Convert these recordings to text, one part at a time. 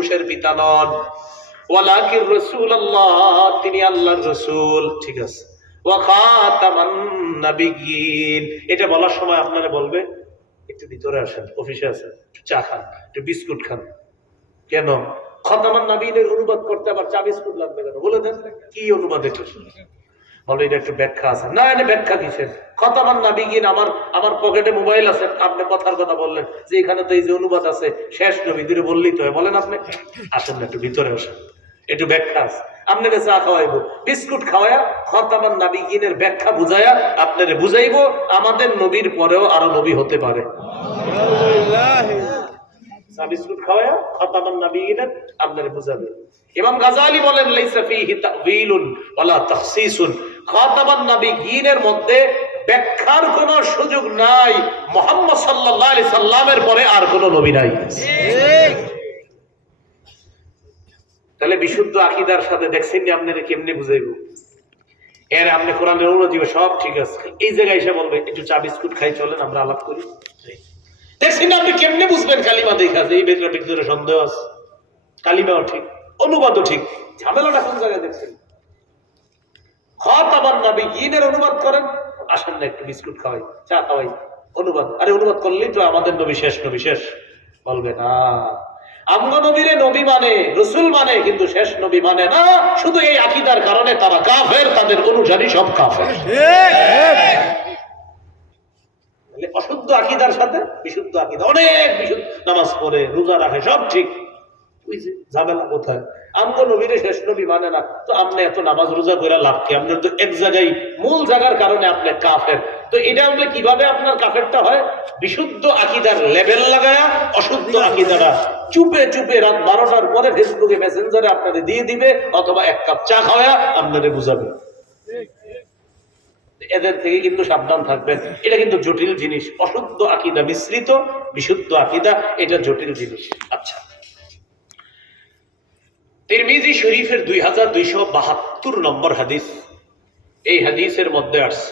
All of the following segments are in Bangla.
পুরুষের পিতা নন। ওয়ালাকির রাসূলুল্লাহ, তিনি আল্লাহর রাসূল। ঠিক আছে। এটা বলার সময় আপনারা বলবে, একটু ভিতরে আসেন, অফিসে আসেন, একটু চা খান, একটু বিস্কুট খান। কেন? খতামান নাবিনের অনুবাদ করতে আবার চা বিস্কুট লাগবে কেন? বলে দেন কি অনুবাদ এটা? বলে এটা একটু ব্যাখ্যা আছে। না এটা ব্যাখ্যা দিচ্ছেন খতামান নাবিগিন আমার আমার পকেটে মোবাইল আছে, আপনি কথার কথা বললেন। যে এখানে তো এই যে অনুবাদ আছে, শেষ নবী, দূরে বললেই তো বলেন আপনি। আসেন না, একটু ভিতরে আসেন। একটু ব্যাখ্যা আছে। আপনাকে চা খাওয়াইবো, বিস্কুট খাওয়ায়া খতামান নাবিগিনের ব্যাখ্যা বুঝায়া, আপনারে বুঝাইবো, আমাদের নবীর পরেও আরও নবী হতে পারে। চা, বিস্কুট খাওয়ায়া খতামান নাবিয়িনের আপনারে বুঝাবে। ইমাম গাজালি বলেন, লাইসা ফীহি ওয়ালা তাখসিসুন। নাবিয়িনের মধ্যে ব্যাখ্যার কোনো সুযোগ নাই। মুহাম্মদ সাল্লামের পরে আর নবী নাই। তাহলে বিশুদ্ধ আকীদার সাথে দেখছেন নি আপনারা কেমনে বুঝাইবো? এর আপনি কোরআনের অনুরোধ দিবে সব ঠিক আছে। এই জায়গায় এসে বলবে, একটু চা বিস্কুট খাই, চলেন, আমরা আলাপ করি। দেখছেন না আপনি কেমনে বুঝবেন কালিমা দেখা যে এই সন্দেহ আছে। কালিমাও ঠিক, অনুবাদও ঠিক। ঝামেলাটা কোন জায়গায় দেখছেন? অনুবাদ করেন। আসেন না একটু বিস্কুট খাওয়াই, চা খাওয়াই, অনুবাদ। আরে, অনুবাদ করলেই তো আমাদের নবী শেষ নবী শেষ। বলবে, না আমগো নবীরে নবী মানে রসুল মানে কিন্তু শেষ নবী মানে না। শুধু এই আকিদার কারণে তারা কাফের, তাদের অনুসারী সব কাফের। অশুদ্ধ আকিদার সাথে বিশুদ্ধ আকিদা, অনেক বিশুদ্ধ, নামাজ পড়ে, রোজা রাখে, সব ঠিক। ঝামেলা কোথায়? নবীরে শেষ নবী মানে না। তো আপনি এত নামাজ রোজা লাভ কি? তো এক জায়গায় মূল জায়গার কারণে আপনি কাফের। তো এটা আপনি কীভাবে আপনার কাফেরটা হয়? বিশুদ্ধ আকিদার লেভেল লাগায়া, অশুদ্ধ আকিদারা চুপে চুপে রাত বারোটার পরে ফেসবুকে মেসেঞ্জারে আপনাদের দিয়ে দিবে, অথবা এক কাপ চা খাওয়া আপনাদের বুঝাবে। এদের থেকে কিন্তু সাবধান থাকবেন। এটা কিন্তু জটিল জিনিস। অশুদ্ধ আকিদা মিশ্রিত, বিশুদ্ধ আকিদা, এটা জটিল জিনিস। আচ্ছা। তিরমিজি শরীফের দুই হাজার দুইশো বাহাত্তর নম্বর হাদিস এই হাদিসের মধ্যে আসছে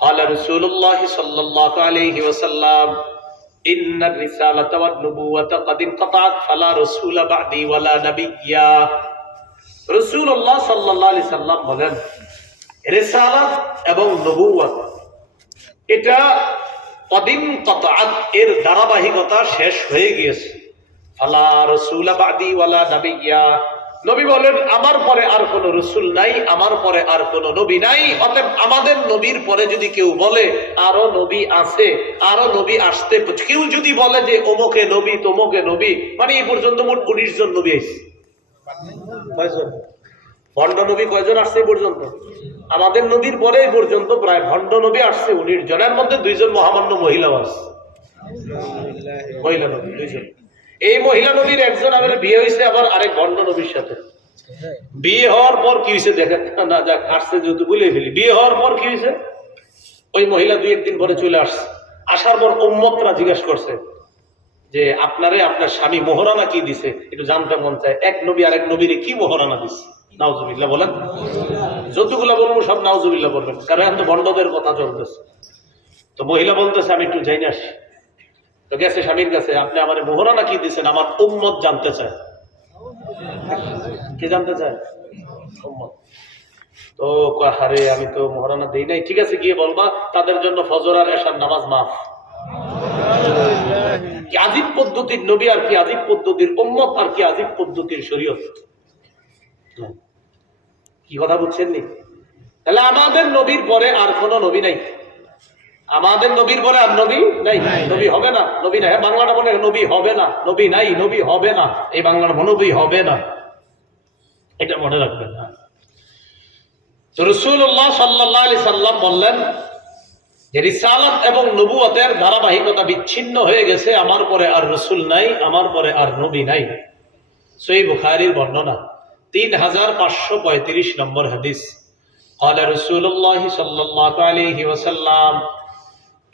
قال رسول الله صلى الله عليه وسلم إن الرسالة والنبوة قد انقطعت فلا رسول بعدي ولا نبي رسول الله صلى الله عليه وسلم বলেন রেসালাত এবং নবুয়াত এটা কদিন কতআত এর ধারাবাহিকতা শেষ হয়ে গিয়েছে ফালা রসুল বাদি ওয়ালা নাবিয়া নবী বলেন, আমার পরে আর কোনো রসুল নাই, আমার পরে আর কোনো নবী নাই। অতএব আমাদের নবীর পরে যদি কেউ বলে, আরও নবী আছে, আরও নবী আসতে কেউ যদি বলে যে অমুকে নবী, তমুকে নবী মানে এই পর্যন্ত মোট উনিশ জন নবী কয়জন ভণ্ড নবী কয়জন আসছে এই পর্যন্ত? আমাদের নবীর পরে এই পর্যন্ত প্রায় ভণ্ড নবী আসছে উনিশ জনের মধ্যে দুইজন মহামান্য মহিলাও আছে। মহিলা নবী, দুইজন। এই মহিলা নবীর একজন আমার বিয়ে হয়েছে, আবার আরেক ভণ্ড নবীর সাথে। বিয়ে হওয়ার পর কি হয়েছে দেখেন? না যাক, আসছে যেহেতু বলে ফেলি। বিয়ে হওয়ার পর কি হয়েছে? ওই মহিলা দুই একদিন পরে চলে আসছে। আসার পর উম্মতরা জিজ্ঞেস করছে যে, আপনারে আপনার স্বামী মোহরানা কি দিছে? একটু জানতে মন চায়। এক নবী আরেক নবীরে কি মোহরানা দিছে? নাউজুবিল্লাহ বলেন। যতগুলা বলব সব নাউজুবিল্লাহ বলবেন, কারণ এখন তো কথা চলতেছে। তো মহিলা বলতেছে, আমি একটু যাই আসি। তো গেছে স্বামীর কাছে, আপনি আমার মোহরানা কি দিচ্ছেন আমার উম্মত জানতে চায়। কি জানতে চায়? তো হারে, আমি তো মোহরানা দেই নাই। ঠিক আছে, গিয়ে বলবা, তাদের জন্য ফজর আর এশার নামাজ মাফ। কি আজিব পদ্ধতির নবী আর কি আজিব পদ্ধতির উম্মত আর কি আজিব পদ্ধতির শরীয়ত? কি কথা বুঝছেন নি তাহলে আমাদের নবীর পরে আর কোনো নবী নাই। আমাদের নবীর পরে আর নবী নাই নবী হবে না নবী নাই বাংলাটা বলে নবী হবে না নবী নাই নবী হবে না এই বাংলার নবী হবে না এটা মনে রাখবেন না তো রসুল্লাহ সাল্লাহ আলি সাল্লাম বললেন যে রিসালাত এবং নবুয়তের ধারাবাহিকতা বিচ্ছিন্ন হয়ে গেছে আমার পরে আর রসুল নাই আমার পরে আর নবী নাই সই বুখারির বর্ণনা তিন হাজার পাঁচশো পঁয়ত্রিশ নম্বর হাদিস قال رسول الله صلى الله عليه وسلم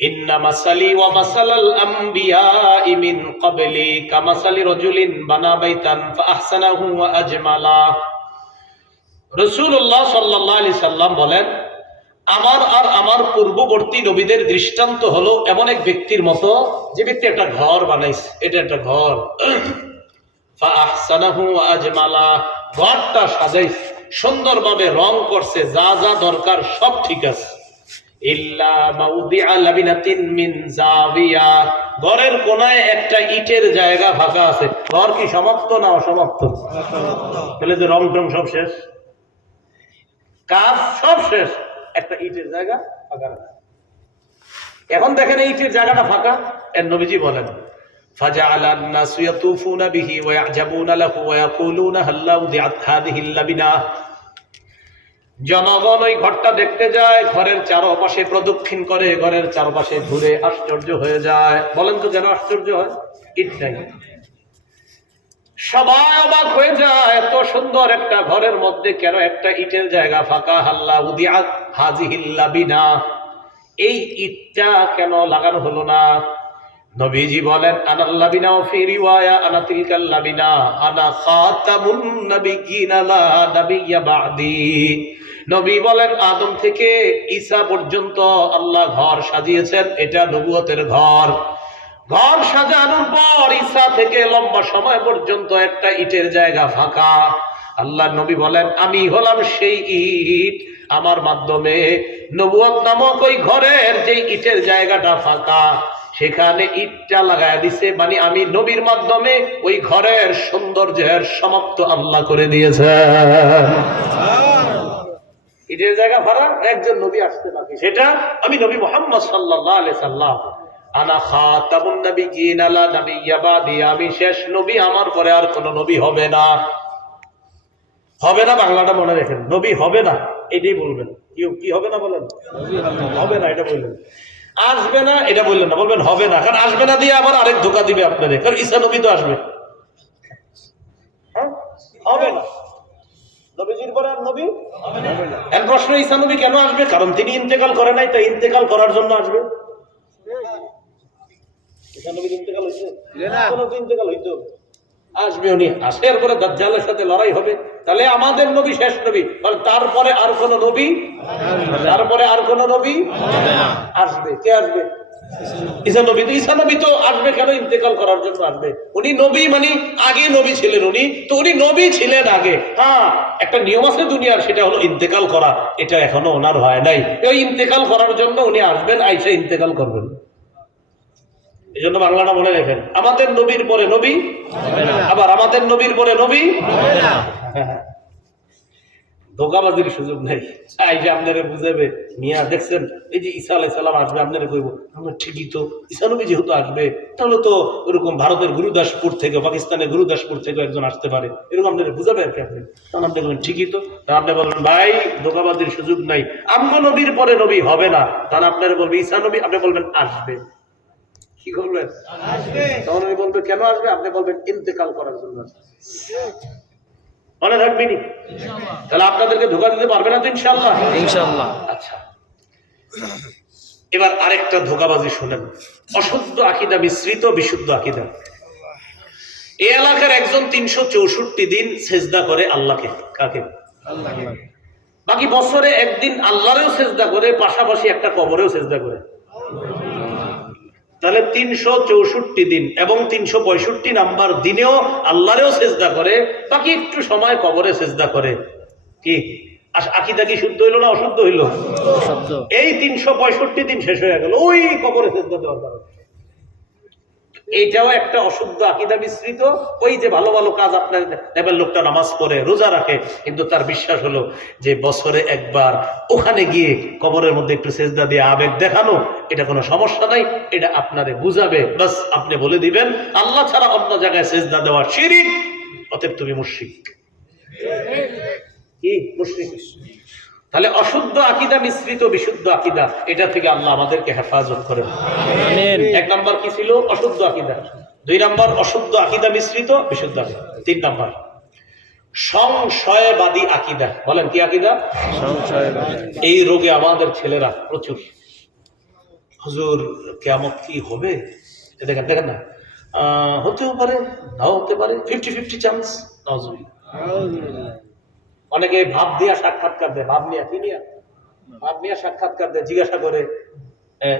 বলেন, আমার আর আমার পূর্ববর্তী নবীদের দৃষ্টান্ত হলো এমন এক ব্যক্তির মতো যে ব্যক্তি একটা ঘর বানাইছে, এটা একটা ঘর। আজমালা, ঘরটা সাজাইছে, সুন্দরভাবে রং করছে, যা যা দরকার সব ঠিক আছে। ঘরের কোনায় একটা ইটের জায়গা ফাঁকা আছে ঘর কি সমাপ্ত না অসমাপ্ত তাহলে যে রং টং সব শেষ কাজ সব শেষ একটা ইটের জায়গা ফাঁকা রাখা। এখন দেখেন এই ইটের জায়গাটা ফাঁকা এর নবীজি বলেন فجعل الناس يطوفون به ويعجبون له ويقولون هل وضعت هذه اللبنه জনগণ ওই ঘরটা দেখতে যায়, ঘরের চারপাশে প্রদক্ষিণ করে, ঘরের চারপাশে ঘুরে আশ্চর্য হয়ে যায়। বলেন তো যেন আশ্চর্য হয় সবাই অবাক হয়ে যায়, এত সুন্দর একটা ঘরের মধ্যে কেন একটা ইটের জায়গা ফাঁকা? হাল্লা উদিয়াত হাজিহিল্লা বিনা। এই ইটটা কেন লাগানো হলো না? নবীজি বলেন আনাল্লাবিনা ও ফি আনা তিলকাল্লাবিনা আনা খাতামুন নাবিয়িনা লা নাবিয়্যা বাদি। নবী বলেন, আদম থেকে ঈসা পর্যন্ত আল্লাহ ঘর সাজিয়েছেন, এটা নবুয়তের ঘর। ঘর সাজানোর পর ঈসা থেকে লম্বা সময় পর্যন্ত একটা ইটের জায়গা ফাঁকা। আল্লাহ নবী বলেন, আমি হলাম সেই ইট। আমার মাধ্যমে নবুয়ত নামক ওই ঘরের যে ইটের জায়গাটা ফাঁকা, সেখানে ইটটা লাগায় দিছে মানে আমি নবীর মাধ্যমে ওই ঘরের সৌন্দর্যের সমাপ্ত আল্লাহ করে দিয়েছে ইটের জায়গা ভাড়া, একজন নবী আসতে বাকি। সেটা আমি নবী মোহাম্মদ সাল্লাহ আলি সাল্লাম শেষ নবী, আমার পরে আর কোন নবী হবে না। হবে না বাংলাটা মনে নবী হবে না, এটাই বলবেন। কি হবে না বলেন? হবে না, এটা বললেন। আসবে না, এটা বললেন না, বলবেন হবে না, কারণ আসবে না দিয়ে আবার আরেক ধোকা দিবে আপনাদের কারণ ঈসা নবী তো আসবে। হ্যাঁ? হবে না। নবীজির পরে আর নবী? এক প্রশ্ন ঈসা নবী কেন আসবে? কারণ তিনি ইন্তেকাল করে নাই তাই ইন্তেকাল করার জন্য আসবে। ঈসা নবীর ইন্তেকাল হয়েছে? ইন্তেকাল হইতো আসবে উনি। আসার পরে দাজ্জালের সাথে লড়াই হবে। তাহলে আমাদের নবী শেষ নবী। আর তারপরে আর কোন নবী? তারপরে আর কোন নবী? আসবে। কে আসবে? ঈসা নবী ঈসা নবী তো আসবে কেন? ইন্তেকাল করার জন্য আসবে। উনি নবী মানে আগে নবী ছিলেন উনি। তো উনি নবী ছিলেন আগে। হ্যাঁ একটা নিয়ম আছে দুনিয়ার সেটা হলো ইন্তেকাল করা। এটা এখনও ওনার হয় নাই। ওই ইন্তেকাল করার জন্য উনি আসবেন আইসা ইন্তেকাল করবেন। এই জন্য বাংলাটা মনে রাখেন। আমাদের নবীর পরে নবী? আবার আমাদের নবীর পরে নবী? ধোকাবাজির সুযোগ নেই। যে আপনারা বুঝাবে মিয়া দেখছেন এই যে ঈসা আলাই সালাম আসবে আপনারা কইব আমরা ঠিকই তো ঈসা নবী যেহেতু আসবে তাহলে তো ওরকম ভারতের গুরুদাসপুর থেকে পাকিস্তানের গুরুদাসপুর থেকে একজন আসতে পারে। এরকম আপনারা বুঝাবে আর কি আপনি। তখন আপনি বলবেন ঠিকই তো। তখন আপনি বলবেন ভাই ধোকাবাজির সুযোগ নাই। আমগো নবীর পরে নবী হবে না। তখন আপনারা বলবে ঈসা নবী আপনি বলবেন আসবে। কি করবেন তখন উনি বলবে কেন আসবে? আপনি বলবেন ইন্তেকাল করার জন্য আসবে। মনে থাকবেনি তাহলে আপনাদেরকে ধোকা দিতে পারবে না তো ইনশাল্লাহ ইনশাল্লাহ আচ্ছা। এবার আরেকটা ধোকাবাজি শুনেন। অশুদ্ধ আকিদা মিশ্রিত বিশুদ্ধ আকিদা। এই এলাকার একজন তিনশো চৌষট্টি দিন সেজদা করে আল্লাহকে। কাকে? বাকি বছরে একদিন আল্লাহরেও সেজদা করে পাশাপাশি একটা কবরেও সেজদা করে। তাহলে তিনশো চৌষট্টি দিন এবং তিনশো পঁয়ষট্টি নাম্বার দিনেও আল্লাহরেও সেজদা করে বাকি একটু সময় কবরে সেজদা করে। কি? আকিদা কি শুদ্ধ হইল না অশুদ্ধ হইল? এই তিনশো পঁয়ষট্টি দিন শেষ হয়ে গেল ওই কবরে সেজদা দেওয়ার কারণে। এইটাও একটা অশুদ্ধ আকিদা মিশ্রিত। ওই যে ভালো ভালো কাজ আপনার দেখবেন, লোকটা নামাজ পড়ে, রোজা রাখে, কিন্তু তার বিশ্বাস হলো যে বছরে একবার ওখানে গিয়ে কবরের মধ্যে একটু সেজদা দিয়ে আবেগ দেখানো, এটা কোনো সমস্যা নাই, এটা আপনারে বুঝাবে। বাস, আপনি বলে দিবেন, আল্লাহ ছাড়া অন্য জায়গায় সেজদা দেওয়া শিরিক, অতএব তুমি মুশরিক। কি? মুশরিক? তাহলে অশুদ্ধ আকিদা মিশ্রিত বিশুদ্ধ আকিদা এটা থেকে আল্লাহ আমাদেরকে হেফাজত করেন। এক নাম্বার কি ছিল? অশুদ্ধ আকিদা। দুই নাম্বার অশুদ্ধ আকিদা মিশ্রিত বিশুদ্ধ আকিদা। তিন নাম্বার সংশয়বাদী আকিদা। বলেন কি আকিদা? এই রোগে আমাদের ছেলেরা প্রচুর। হুজুর কেমন কি হবে? দেখেন দেখেন না। আহ, হতেও পারে নাও হতে পারে। ফিফটি ফিফটি চান্স অনেকে ভাব দিয়া সাক্ষাৎকার দেয় ভাব নিয়ে কি নিয়ে? ভাব নিয়ে সাক্ষাৎকার দেয় জিজ্ঞাসা করে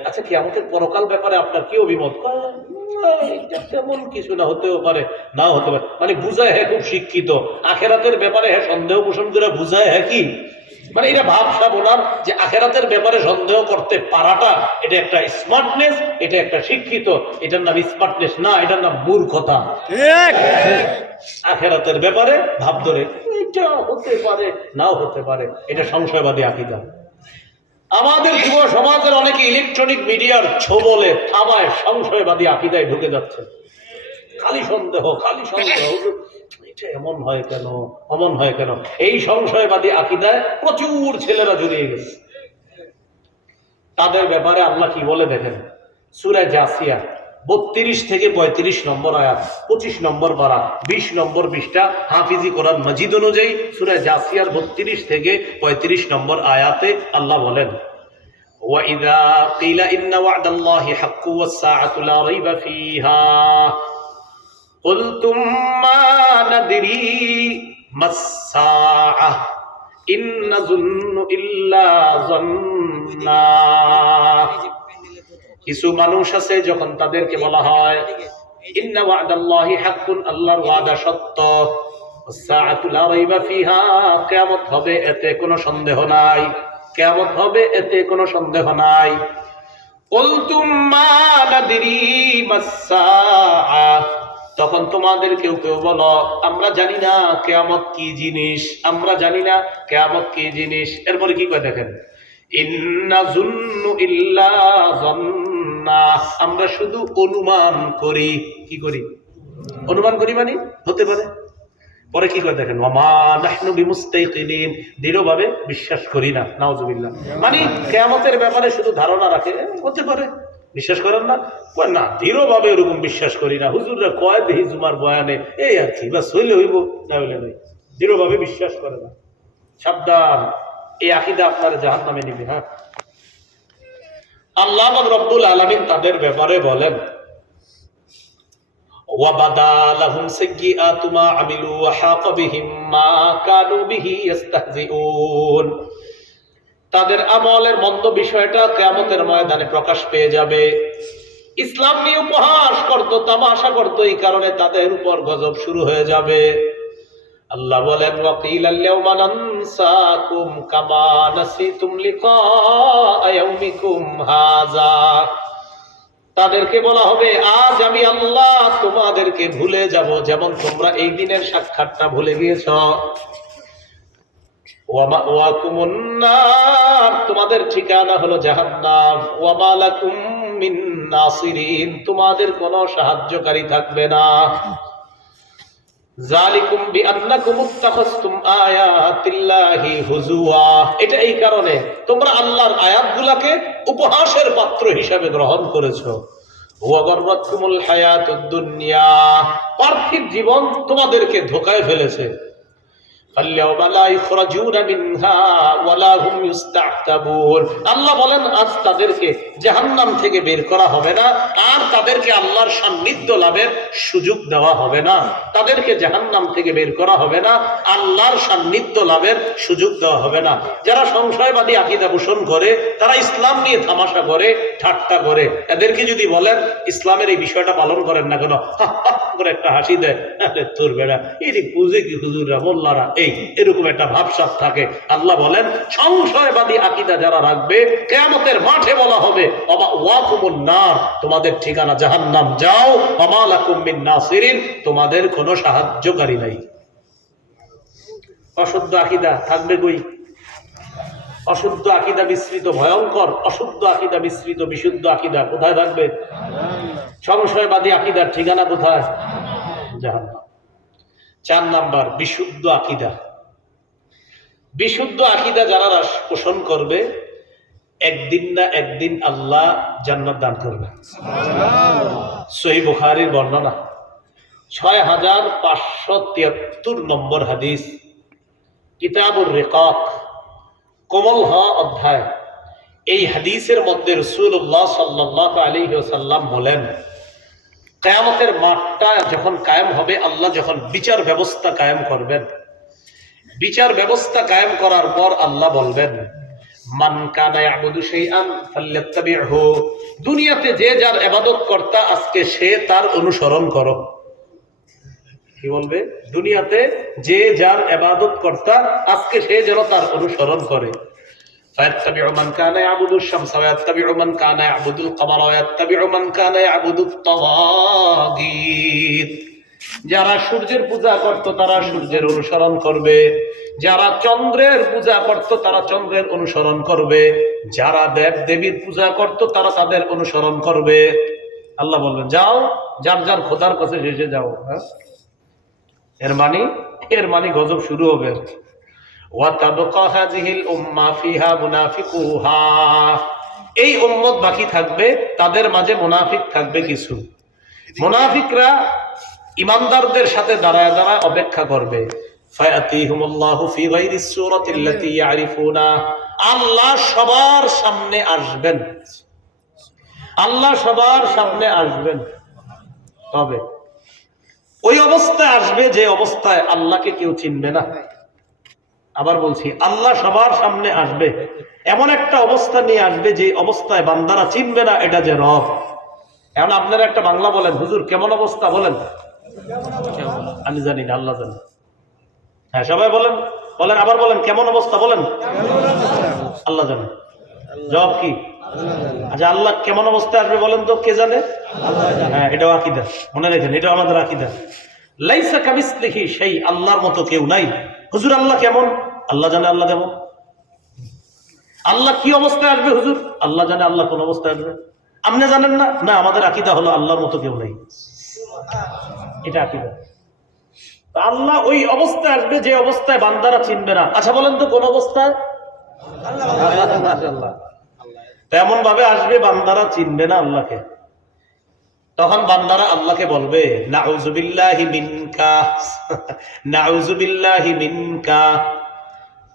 আচ্ছা কি আমাদের পরকাল ব্যাপারে আপনার কি অভিমত? তেমন কিছু না হতেও পারে নাও হতে পারে। মানে বুঝায় হ্যাঁ খুব শিক্ষিত আখেরাতের ব্যাপারে হ্যাঁ সন্দেহ পোষণ করে বুঝায় হ্যাঁ কি? মানে এটা ভাবসা ওনার যে আখেরাতের ব্যাপারে সন্দেহ করতে পারাটা এটা একটা স্মার্টনেস এটা একটা শিক্ষিত এটার নাম স্মার্টনেস না এটার নাম মূর্খতা। আখেরাতের ব্যাপারে ভাব ধরে। এটা হতে পারে, নাও হতে পারে। এটা সংশয়বাদী আকিদা। আমাদের যুব সমাজের অনেকে ইলেকট্রনিক মিডিয়ার ছোবলে, থামায়, সংশয়বাদী আকিদায় ঢুকে যাচ্ছে। খালি সন্দেহ খালি সন্দেহ। এটা এমন হয় কেন? অমন হয় কেন? এই সংশয়বাদী আকিদায় প্রচুর ছেলেরা জড়িয়ে গেছে। তাদের ব্যাপারে আল্লাহ কি বলে দেখেন? সুরে জাসিয়া। বত্রিশ থেকে পঁয়ত্রিশ নম্বর আয়াত পঁচিশ নম্বর পারা বিশ নম্বর বিশটা হাফিজি কোরআন মজিদ অনুযায়ী সুরে জাসিয়ার বত্রিশ থেকে পঁয়ত্রিশ নম্বর আয়াতে আল্লাহ বলেন وإذا قيل إن وعد الله حق والساعة لا ريب فيها قلتم ما ندري ما الساعة إن نظن إلا ظنا কিছু মানুষ আছে যখন তাদেরকে বলা হয় হবে, এতে কোনো সন্দেহ নাই। কিয়ামত হবে, এতে কোনো সন্দেহ নাই। তখন তোমাদের কেউ কেউ বলো, আমরা জানি না কেয়ামত কি জিনিস, আমরা জানি না কেয়ামত কি জিনিস। এরপরে কি করে দেখেন? জন্না আমরা শুধু অনুমান করি। কি করি? অনুমান করি মানে? হতে পারে। পরে কি করে দেখেন? দৃঢ়ভাবে বিশ্বাস করি না, নাউজুবিল্লাহ। মানে কেয়ামতের ব্যাপারে শুধু ধারণা রাখে হতে পারে। বিশ্বাস করেন না? না, দৃঢ়ভাবে ওরকম বিশ্বাস করি না। হুজুররা কয়, দেহি জুমার বয়ানে এই আর কি, বাস হইলে হইব, না হইলে নাই। দৃঢ়ভাবে বিশ্বাস করে না। সাবধান, এই আকিদা আপনার জাহান নামে নিবে হ্যাঁ? আল্লাহ রব্বুল আলমিন তাদের ব্যাপারে বলেন তাদের আমলের মন্দ বিষয়টা কেমতের ময়দানে প্রকাশ পেয়ে যাবে। ইসলাম নিয়ে উপহাস করতো, তামাশা করতো, এই কারণে তাদের উপর গজব শুরু হয়ে যাবে। আল্লাহ বলেন, ওয়াকিল আল্লাহুমা নানসাকুম কামা তাদেরকে বলা হবে, আজ আমি আল্লাহ তোমাদেরকে ভুলে যাব যেমন তোমরা এই দিনের সাক্ষাৎটা ভুলে গিয়েছ। তোমাদের ঠিকানা হলো জাহান্নাম। ওয়ামা লাকুম মিন নাসিরিন। তোমাদের কোনো সাহায্যকারী থাকবে না। জালিকুম বিআন্নাকুম ইত্তাখাসতুম আয়াতিল্লাহি হুজুয়া এটা এই কারণে তোমরা আল্লাহর আয়াতগুলোকে উপহাসের পাত্র হিসাবে গ্রহণ করেছ। ওয়াগাররাতকুমুল হায়াতুদ দুনিয়া। পার্থিব জীবন তোমাদেরকে ধোকায় ফেলেছে। ফাল্লাউমা লা ইখরাজুনা মিন আল্লাহ বলেন, আজ তাদেরকে জাহান্নাম থেকে বের করা হবে না, আর তাদেরকে আল্লাহর সান্নিধ্য লাভের সুযোগ দেওয়া হবে না। তাদেরকে জাহান্নাম থেকে বের করা হবে না, আল্লাহর সান্নিধ্য লাভের সুযোগ দেওয়া হবে না। যারা সংশয়বাদী আকিদা পোষণ করে, তারা ইসলাম নিয়ে তামাশা করে, ঠাট্টা করে। এদেরকে যদি বলেন, ইসলামের এই বিষয়টা পালন করেন না কেন করে একটা হাসি দেয় তোর বেড়া, এই বুঝে কি হুজুররা, মোল্লারা, এই, এরকম একটা ভাবসাপ থাকে। আল্লাহ বলেন, সংশয়বাদী আকিদা যারা রাখবে, কেয়ামতের মাঠে বলা হবে তোমাদের ঠিকানা জাহান্নাম, যাও, অমালাকুম মিন নাসিরিন তোমাদের কোনো সাহায্যকারী নাই। অশুদ্ধ আকিদা থাকবে কই? অশুদ্ধ আকিদা মিশ্রিত ভয়ঙ্কর, অশুদ্ধ আকিদা মিশ্রিত বিশুদ্ধ আকিদা কোথায় থাকবে? সংশয়বাদী আকিদার ঠিকানা কোথায়? জাহান্নাম। চার নাম্বার, বিশুদ্ধ আকিদা। বিশুদ্ধ আকিদা যারা পোষণ করবে একদিন না একদিন আল্লাহ জান্নাত দান করবে। সহি বুখারির বর্ণনা। ছয় হাজার পাঁচশো তিয়াত্তর নম্বর হাদিস কিতাবুর রেকক কোমল হওয়া অধ্যায়। এই হাদিসের মধ্যে রসুল্লাহ সাল্লাহ আলী সাল্লাম বলেন কায়ামতের মাঠটা যখন কায়েম হবে আল্লাহ যখন বিচার ব্যবস্থা কায়েম করবেন বিচার ব্যবস্থা কায়েম করার পর আল্লাহ বলবেন মান কানা ইয়াবুদু শাইআন ফাল্যাত্তাবি'হু দুনিয়াতে যে যার ইবাদত কর্তা আজকে সে তার অনুসরণ করো কি বলবে দুনিয়াতে যে যার ইবাদত কর্তা আজকে সে যেন তার অনুসরণ করে فيتبع من كان يعبد الشمس ويتبع من كان يعبد القمر ويتبع من كان يعبد الطواغيت যারা সূর্যের পূজা করত, তারা সূর্যের অনুসরণ করবে। যারা চন্দ্রের পূজা করত, তারা চন্দ্রের অনুসরণ করবে। যারা দেব দেবীর পূজা করত, তারা তাদের অনুসরণ করবে। আল্লাহ বলবেন যাও, যার যার খোদার কাছে শেষে যাও। হ্যাঁ? এর মানে এর মানে গজব শুরু হবে। এই উম্মত বাকি থাকবে, তাদের মাঝে মুনাফিক থাকবে কিছু। মুনাফিকরা ইমানদারদের সাথে দাঁড়ায় দাঁড়ায় অপেক্ষা করবে। আল্লাহ সবার সামনে আসবেন। আল্লাহ সবার সামনে আসবেন। তবে ওই অবস্থায় আসবে যে অবস্থায় আল্লাহকে কেউ চিনবে না। আবার বলছি, আল্লাহ সবার সামনে আসবে। এমন একটা অবস্থা নিয়ে আসবে যে অবস্থায় বান্দারা চিনবে না এটা যে রব। এখন আপনারা একটা বাংলা বলেন, হুজুর কেমন অবস্থা বলেন? আমি জানি না, আল্লাহ জানি। হ্যাঁ সবাই বলেন বলেন, আবার বলেন, কেমন অবস্থা বলেন? আল্লাহ জানে। জবাব কি? আচ্ছা আল্লাহ কেমন অবস্থায় আসবে বলেন তো, কে জানে? হ্যাঁ এটাও আকিদা। মনে রেখেন, এটাও আমাদের আকিদা। লাইসা কামিস লিখি সেই আল্লাহর মতো কেউ নাই। হুজুর, আল্লাহ কেমন? আল্লাহ জানে আল্লাহ কেমন। আল্লাহ কি অবস্থায় আসবে, হুজুর? আল্লাহ জানে আল্লাহ কোন অবস্থায় আসবে। আপনি জানেন না? না, আমাদের আকিদা হলো আল্লাহর মতো কেউ নাই। এটা আকিদা। আল্লাহ ওই অবস্থায় আসবে যে অবস্থায় বান্দারা চিনবে না। আচ্ছা বলেন তো কোন অবস্থায়? তেমন ভাবে আসবে বান্দারা চিনবে না আল্লাহকে। তখন বান্দারা আল্লাহকে বলবে মিনকা।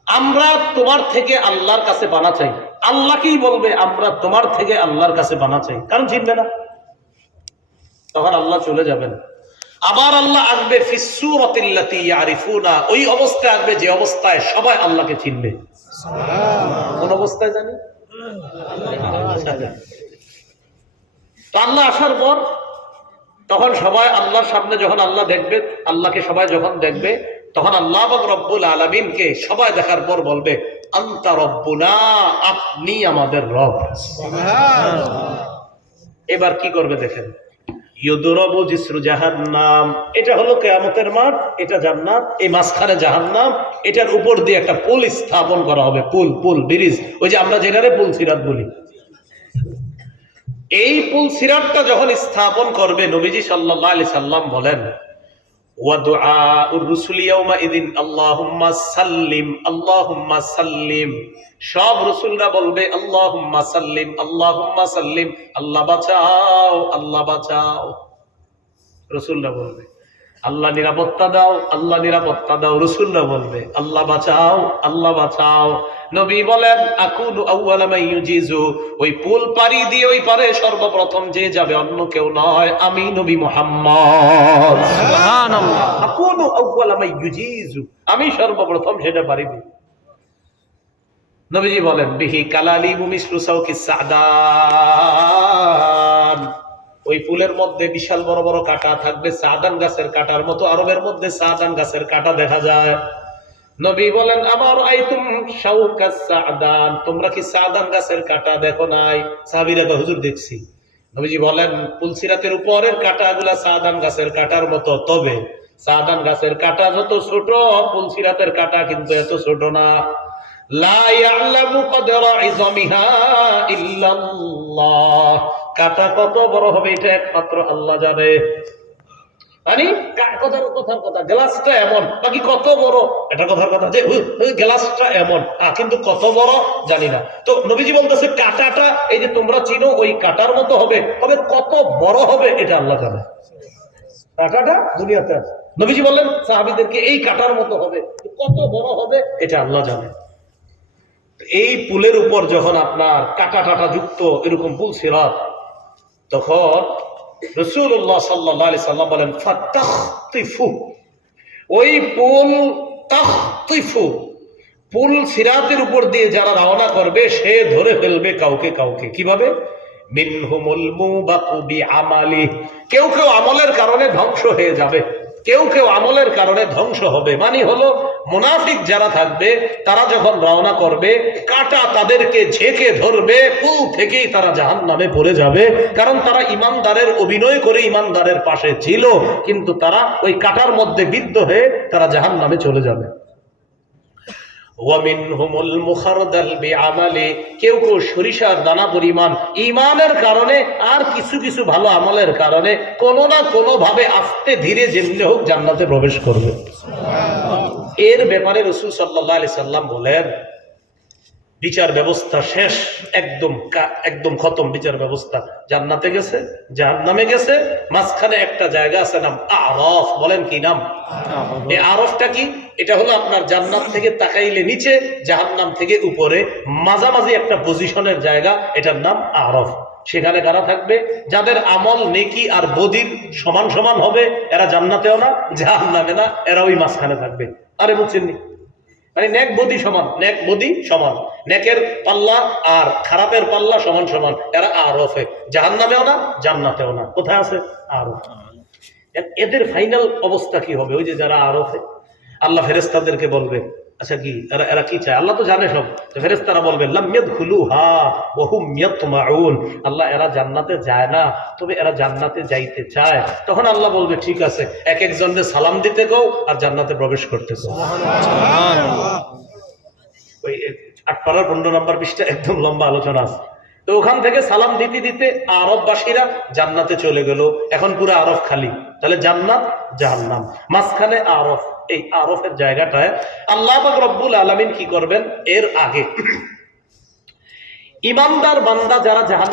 আমরা তোমার থেকে আল্লাহর কাছে বানা চাই। আল্লাহকেই বলবে আমরা তোমার থেকে আল্লাহর কাছে বানা চাই। কারণ চিনবে না। তখন আল্লাহ চলে যাবেন। আবার আল্লাহ আসবে ওই অবস্থায় আসবে যে অবস্থায় সবাই আল্লাহকে চিনবে। কোন অবস্থায় জানি? তো আল্লাহ আসার পর তখন সবাই আল্লাহর সামনে যখন আল্লাহ দেখবে আল্লাহকে সবাই যখন দেখবে তখন আল্লাহ রব্বুল আলমিনকে সবাই দেখার পর বলবে আন্তা রব্বুনা আপনি আমাদের রব। এবার কি করবে দেখেন? জাহান্নাম। এটা হলো মাঠ, এটা এই মাঝখানে জাহান্নাম, এটার উপর দিয়ে একটা পুল স্থাপন করা হবে, পুল পুল, ব্রিজ। ওই যে আমরা পুল সিরাত বলি। এই পুল সিরাতটা যখন স্থাপন করবে, নবীজি সাল্লাম বলেন আল্লাহুম্মা সাল্লিম আল্লাহুম্মা সাল্লিম সব রসুলরা বলবে সাল্লিম সাল্লিম। আল্লাহ বাঁচাও আল্লাহ বাঁচাও। রসুলরা বলবে, আল্লাহ নিরাপত্তা দাও, আল্লাহ নিরাপত্তা দাও। রসুলরা বলবে, আল্লাহ বাঁচাও আল্লাহ বাঁচাও। নবী বলেন আউ্বালামাইয়ুজিজু ওই পুল পাড়ি দিয়ে ওই পারে সর্বপ্রথম যে যাবে, অন্য কেউ নয়। আমি নবী মুহাম্মদ। আমি সর্বপ্রথম সেটা নবীজি বলেন, বিহি কালালি ওই ফুলের মধ্যে বিশাল বড় বড় কাটা থাকবে, সাদান গাছের কাটার মতো। আরবের মধ্যে সাদান গাছের কাটা দেখা যায়। নবী বলেন, আমার আইতুম শাউকা সাদান। তোমরা কি সাদান গাছের কাটা দেখো নাই? সাহাবীরা হুজুর দেখছি। নবীজি বলেন পুলসিরাতের উপরের কাঁটাগুলা সাদান গাছের কাটার মতো। তবে সাদান গাছের কাটা যত ছোট পুলসিরাতের কাঁটা কিন্তু এত ছোট না। কাটা কত বড় হবে এটা একমাত্র আল্লাহ জানে। মানে কথার কথার কথা? গ্লাসটা এমন। বাকি কত বড়? এটা কথার কথা যে গ্লাসটা এমন। আহ, কিন্তু কত বড়? জানি না। তো নবীজি বলতেছে কাটাটা এই যে তোমরা চিনো ওই কাটার মতো হবে। তবে কত বড় হবে এটা আল্লাহ জানে। কাটাটা দুনিয়াতে আছে। নবীজি বললেন সাহাবিদেরকে এই কাটার মতো হবে। কত বড় হবে এটা আল্লাহ জানে। এই পুলের উপর যখন আপনার কাটা টাটা যুক্ত এরকম পুল সিরাত তখন রসুল্লাহ সাল্লাহ আলি সাল্লাম বলেন ফু ওই পুল তাহতিফু পুল সিরাতের উপর দিয়ে যারা রওনা করবে, সে ধরে ফেলবে কাউকে কাউকে। কীভাবে? মিনহুমুল মুবাকু বিআমালি কেউ কেউ আমলের কারণে ধ্বংস হয়ে যাবে। কেউ কেউ আমলের কারণে ধ্বংস হবে। মানে হলো, মুনাফিক যারা থাকবে, তারা যখন রওনা করবে, কাটা তাদেরকে ঝেঁকে ধরবে কু থেকেই তারা জাহান নামে পড়ে যাবে। কারণ তারা ইমানদারের অভিনয় করে ইমানদারের পাশে ছিল, কিন্তু তারা ওই কাটার মধ্যে বিদ্ধ হয়ে তারা জাহান নামে চলে যাবে। কেউ কেউ সরিষার দানা পরিমাণ ইমানের কারণে আর কিছু কিছু ভালো আমলের কারণে কোনো না কোনো ভাবে আস্তে ধীরে যেমনি হোক জান্নাতে প্রবেশ করবে। এর ব্যাপারে রসুল সাল্লাহ আলি সাল্লাম বলেন বিচার ব্যবস্থা শেষ একদম একদম খতম বিচার ব্যবস্থা জান্নাতে গেছে জাহান্নামে গেছে মাঝখানে একটা জায়গা আছে নাম আরফ বলেন কি নাম? এই আরফটা কি? এটা হলো আপনার জান্নাত থেকে তাকাইলে নিচে জাহান্নাম থেকে উপরে মাঝামাঝি একটা পজিশনের জায়গা এটার নাম আরফ। সেখানে কারা থাকবে? যাদের আমল নেকি আর বদির সমান সমান হবে এরা জান্নাতেও না জাহান্নামে না এরা ওই মাঝখানে থাকবে। আরে বুঝছেন নি মানে ন্যাক বদি সমান, নেক বদি সমান। ন্যাকের পাল্লা আর খারাপের পাল্লা সমান সমান। এরা আরফে। জাহান্নামেও না, জান্নাতেও না। কোথায় আছে? আরফ। এদের ফাইনাল অবস্থা কি হবে? ওই যে যারা আরফে, আল্লাহ ফেরেস্তাদেরকে বলবে আচ্ছা কি? এরা এরা কি চায়? আল্লাহ তো জানে সব। তো ফেরেস্তারা বলবে লামিয়াদ খুলু হা বহু মিয়াতমাউন আল্লাহ এরা জান্নাতে যায় না। তবে এরা জান্নাতে যাইতে চায়। তখন আল্লাহ বলবে ঠিক আছে এক একজনকে সালাম দিতে কও আর জান্নাতে প্রবেশ করতে কও। ওই আটপাড়ার পনেরো নম্বর পৃষ্ঠা একদম লম্বা আলোচনা আছে। তো ওখান থেকে সালাম দিতে দিতে আরববাসীরা জান্নাতে চলে গেল। এখন পুরো আরব খালি। তাহলে জান্নাত জাহান্নাম। মাঝখানে আরফ এই আরফের জায়গাটায় আল্লাহ রব্বুল আলমিন কি করবেন? এর আগে ইমানদার বান্দা যারা জাহান